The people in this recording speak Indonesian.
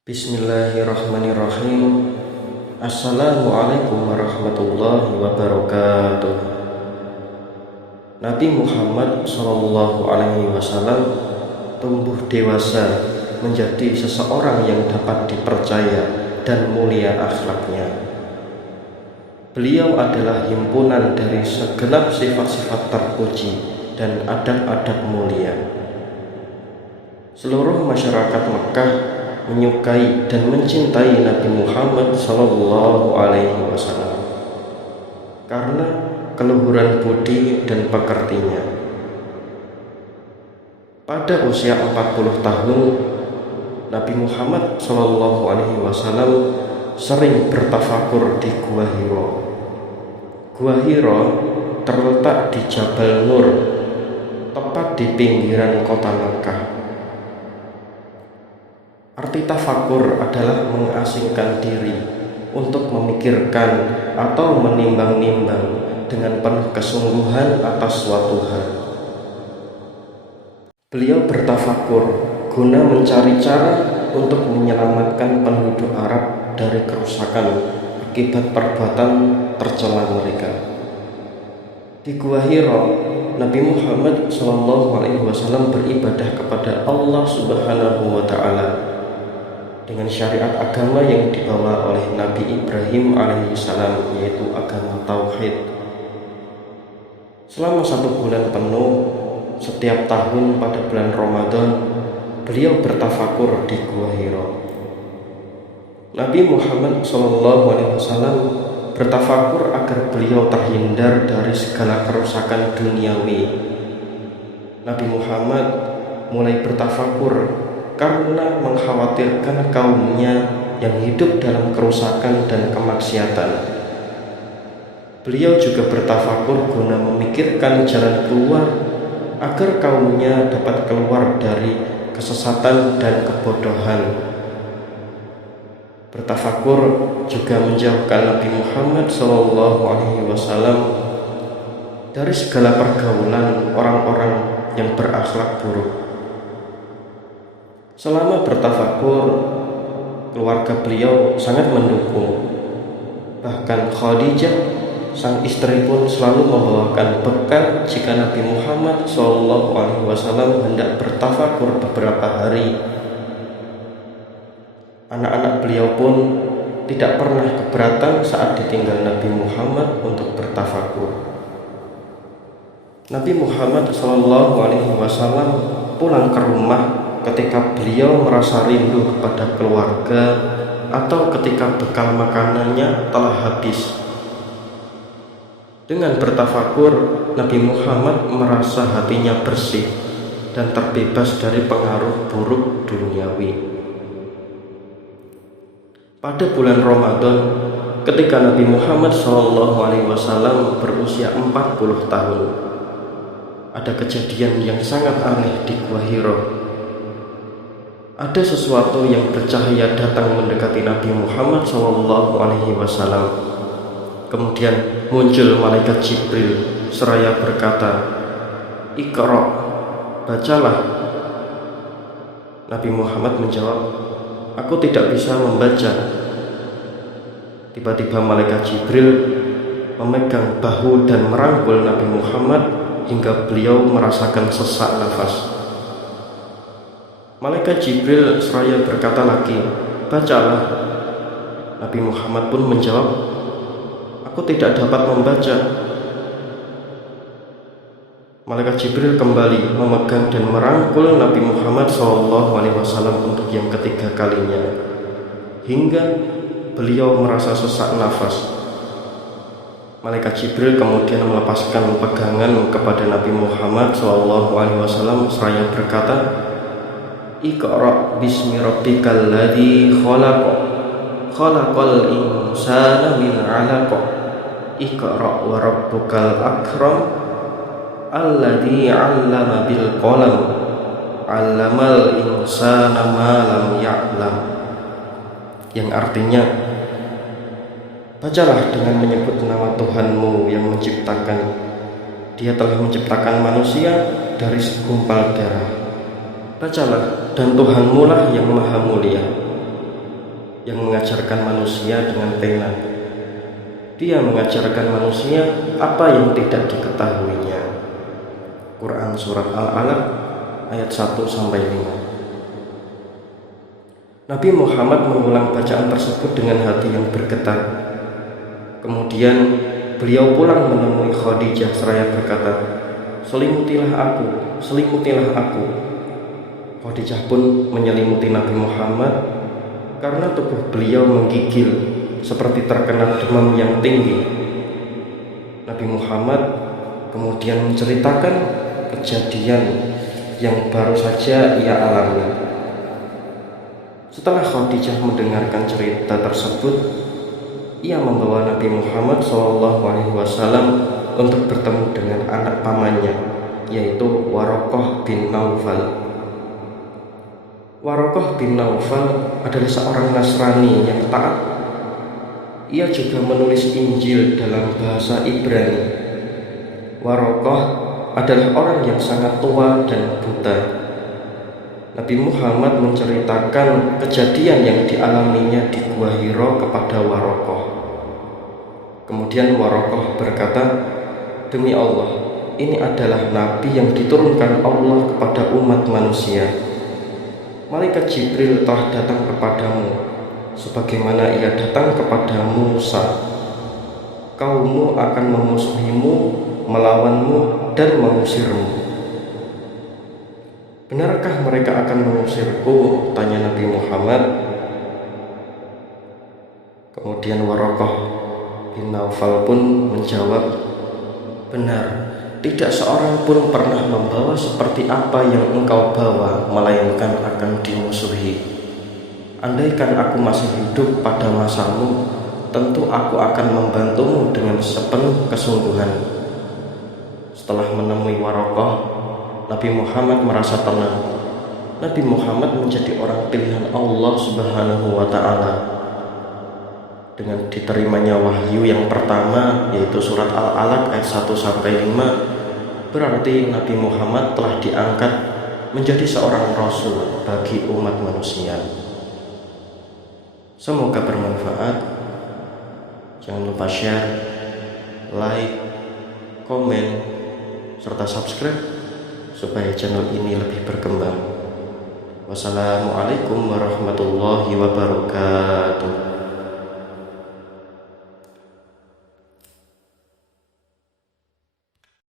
Bismillahirrahmanirrahim. Assalamualaikum warahmatullahi wabarakatuh. Nabi Muhammad SAW tumbuh dewasa menjadi seseorang yang dapat dipercaya dan mulia akhlaknya. Beliau adalah himpunan dari segenap sifat-sifat terpuji dan adab-adab mulia. Seluruh masyarakat Mekah menyukai dan mencintai Nabi Muhammad SAW karena keluhuran budi dan pekertinya. Pada usia 40 tahun, Nabi Muhammad SAW sering bertafakur di Gua Hiro. Gua Hiro terletak di Jabal Nur, tepat di pinggiran kota Makkah. Arti tafakur adalah mengasingkan diri untuk memikirkan atau menimbang-nimbang dengan penuh kesungguhan atas suatu hal. Beliau bertafakur guna mencari cara untuk menyelamatkan penduduk Arab dari kerusakan akibat perbuatan tercela mereka. Di Gua Hiro, Nabi Muhammad SAW beribadah kepada Allah Subhanahu wa Ta'ala dengan syariat agama yang dibawa oleh Nabi Ibrahim alaihissalam, yaitu agama Tauhid. Selama 1 bulan penuh setiap tahun pada bulan Ramadan, beliau bertafakur di Gua Hiro. Nabi Muhammad SAW bertafakur agar beliau terhindar dari segala kerusakan duniawi. Nabi Muhammad mulai bertafakur karena mengkhawatirkan kaumnya yang hidup dalam kerusakan dan kemaksiatan. Beliau juga bertafakur guna memikirkan jalan keluar agar kaumnya dapat keluar dari kesesatan dan kebodohan. Bertafakur juga menjauhkan Nabi Muhammad SAW dari segala pergaulan orang-orang yang berakhlak buruk. Selama bertafakur, keluarga beliau sangat mendukung. Bahkan Khadijah, sang istri pun selalu membawakan bekal jika Nabi Muhammad SAW hendak bertafakur beberapa hari. Anak-anak beliau pun tidak pernah keberatan saat ditinggal Nabi Muhammad untuk bertafakur. Nabi Muhammad SAW pulang ke rumah ketika beliau merasa rindu kepada keluarga atau ketika bekal makanannya telah habis. Dengan bertafakur, Nabi Muhammad merasa hatinya bersih dan terbebas dari pengaruh buruk duniawi. Pada bulan Ramadan, ketika Nabi Muhammad SAW berusia 40 tahun, ada kejadian yang sangat aneh di Gua Hiro. Ada sesuatu yang bercahaya datang mendekati Nabi Muhammad SAW. Kemudian muncul malaikat Jibril seraya berkata, "Iqra', bacalah." Nabi Muhammad menjawab, "Aku tidak bisa membaca." Tiba-tiba malaikat Jibril memegang bahu dan merangkul Nabi Muhammad hingga beliau merasakan sesak nafas. Malaikat Jibril seraya berkata lagi, "Bacalah." Nabi Muhammad pun menjawab, "Aku tidak dapat membaca." Malaikat Jibril kembali memegang dan merangkul Nabi Muhammad SAW untuk yang ketiga kalinya, hingga beliau merasa sesak nafas. Malaikat Jibril kemudian melepaskan pegangan kepada Nabi Muhammad SAW seraya berkata, "Iqra' bismi rabbikal ladzi khalaq, khalaqal insana min 'alaq, Iqra' wa rabbukal akram, alladzi 'allama bil qalam, 'allamal insana ma lam ya'lam." Yang artinya, bacalah dengan menyebut nama Tuhanmu yang menciptakan. Dia telah menciptakan manusia dari segumpal darah. Bacalah, dan Tuhanmu lah yang maha mulia. yang mengajarkan manusia dengan pena. Dia mengajarkan manusia apa yang tidak diketahuinya. Quran Surat Al-Alaq ayat 1-5. Nabi Muhammad mengulang bacaan tersebut dengan hati yang bergetar. Kemudian beliau pulang menemui Khadijah seraya berkata, selimutilah aku, selimutilah aku. Khadijah pun menyelimuti Nabi Muhammad karena tubuh beliau menggigil seperti terkena demam yang tinggi. Nabi Muhammad kemudian menceritakan kejadian yang baru saja ia alami. Setelah Khadijah mendengarkan cerita tersebut, ia membawa Nabi Muhammad SAW untuk bertemu dengan anak pamannya, yaitu Waraqah bin Naufal. Waraqah bin Naufal adalah seorang Nasrani yang taat. Ia juga menulis Injil dalam bahasa Ibrani. Waraqah adalah orang yang sangat tua dan buta. Nabi Muhammad menceritakan kejadian yang dialaminya di Gua Hira kepada Waraqah. Kemudian Waraqah berkata, demi Allah, ini adalah Nabi yang diturunkan Allah kepada umat manusia. Malaikat Jibril telah datang kepadamu, sebagaimana ia datang kepada Musa. Kaummu akan memusuhimu, melawanmu, dan mengusirmu. Benarkah mereka akan mengusirku? Tanya Nabi Muhammad. Kemudian Waraqah bin Naufal pun menjawab, benar. Tidak seorang pun pernah membawa seperti apa yang engkau bawa, melainkan akan dimusuhi. Andaikan aku masih hidup pada masamu, tentu aku akan membantumu dengan sepenuh kesungguhan. Setelah menemui Waraqah, Nabi Muhammad merasa tenang. Nabi Muhammad menjadi orang pilihan Allah Subhanahu wa Ta'ala. Dengan diterimanya wahyu yang pertama, yaitu surat Al-Alaq ayat 1-5, berarti Nabi Muhammad telah diangkat menjadi seorang rasul bagi umat manusia. Semoga bermanfaat. Jangan lupa share, like, komen, serta subscribe supaya channel ini lebih berkembang. Wassalamualaikum warahmatullahi wabarakatuh.